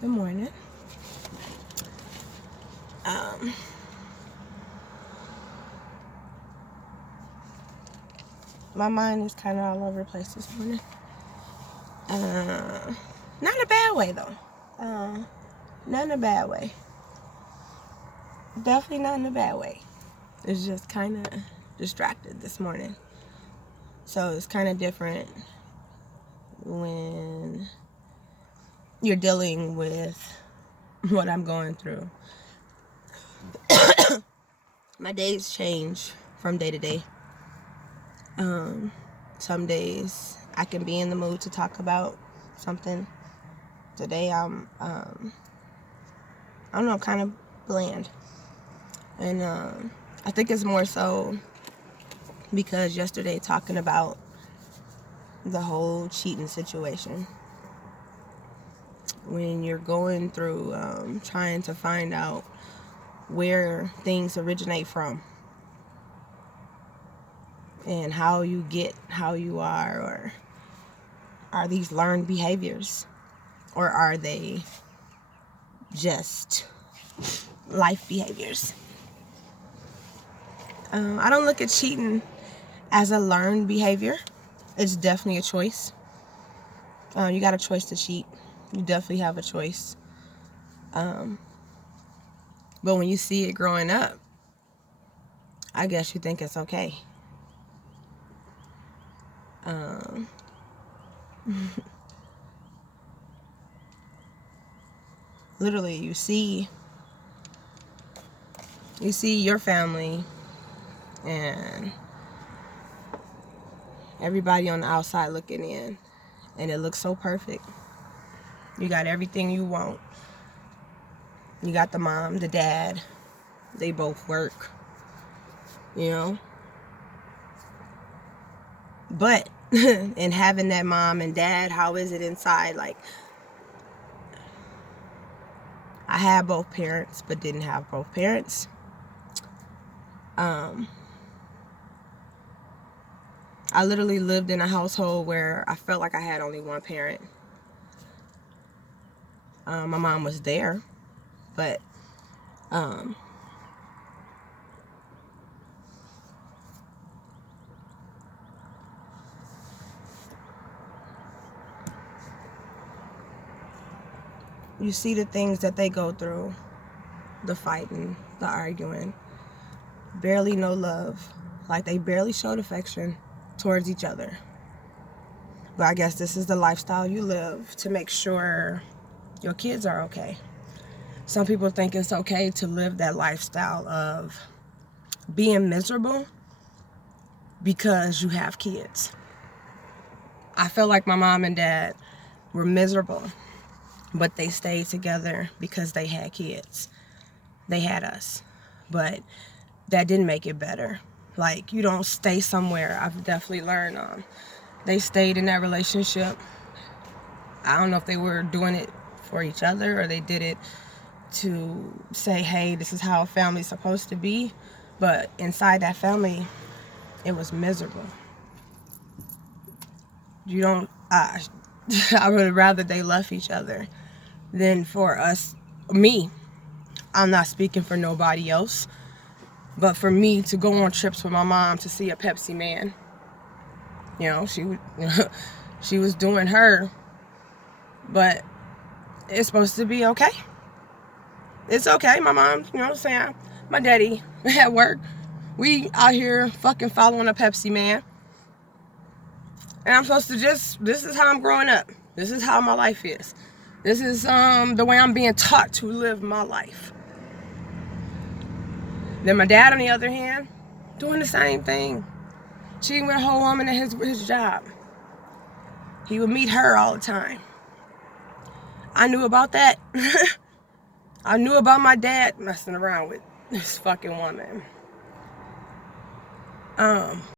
Good morning. My mind is kind of all over the place this morning. Not in a bad way, though. Not in a bad way. Definitely not in a bad way. It's just kind of distracted this morning. So it's kind of different when you're dealing with what I'm going through. My days change from day to day. Some days I can be in the mood to talk about something. Today I don't know, kind of bland. And I think it's more so because yesterday talking about the whole cheating situation. When you're going through trying to find out where things originate from and how you get how you are, or are these learned behaviors, or are they just life behaviors? I don't look at cheating as a learned behavior. It's definitely a choice. You got a choice to cheat. You definitely have a choice. But when you see it growing up, I guess you think it's okay. Literally, you see your family and everybody on the outside looking in, and it looks so perfect. You got everything you want. You got the mom, the dad, they both work, you know. But in having that mom and dad, how is it inside? Like, I had both parents, but didn't have both parents. I literally lived in a household where I felt like I had only one parent. My mom was there, but you see the things that they go through, the fighting, the arguing, barely no love. Like, they barely showed affection towards each other. But I guess this is the lifestyle you live to make sure your kids are okay. Some people think it's okay to live that lifestyle of being miserable because you have kids. I feel like my mom and dad were miserable, but they stayed together because they had kids. They had us. But that didn't make it better. Like, you don't stay somewhere. I've definitely learned they stayed in that relationship. I don't know if they were doing it for each other or they did it to say, hey, this is how a family's supposed to be. But inside that family, it was miserable. I would rather they left each other than for me. I'm not speaking for nobody else, but for me to go on trips with my mom to see a Pepsi Man. You know, she was doing her, but it's supposed to be okay. It's okay. My mom, you know what I'm saying? My daddy at work, we out here fucking following a Pepsi Man. And I'm supposed to this is how I'm growing up. This is how my life is. This is the way I'm being taught to live my life. Then my dad, on the other hand, doing the same thing. Cheating with a whole woman at his job. He would meet her all the time. I knew about that. I knew about my dad messing around with this fucking woman.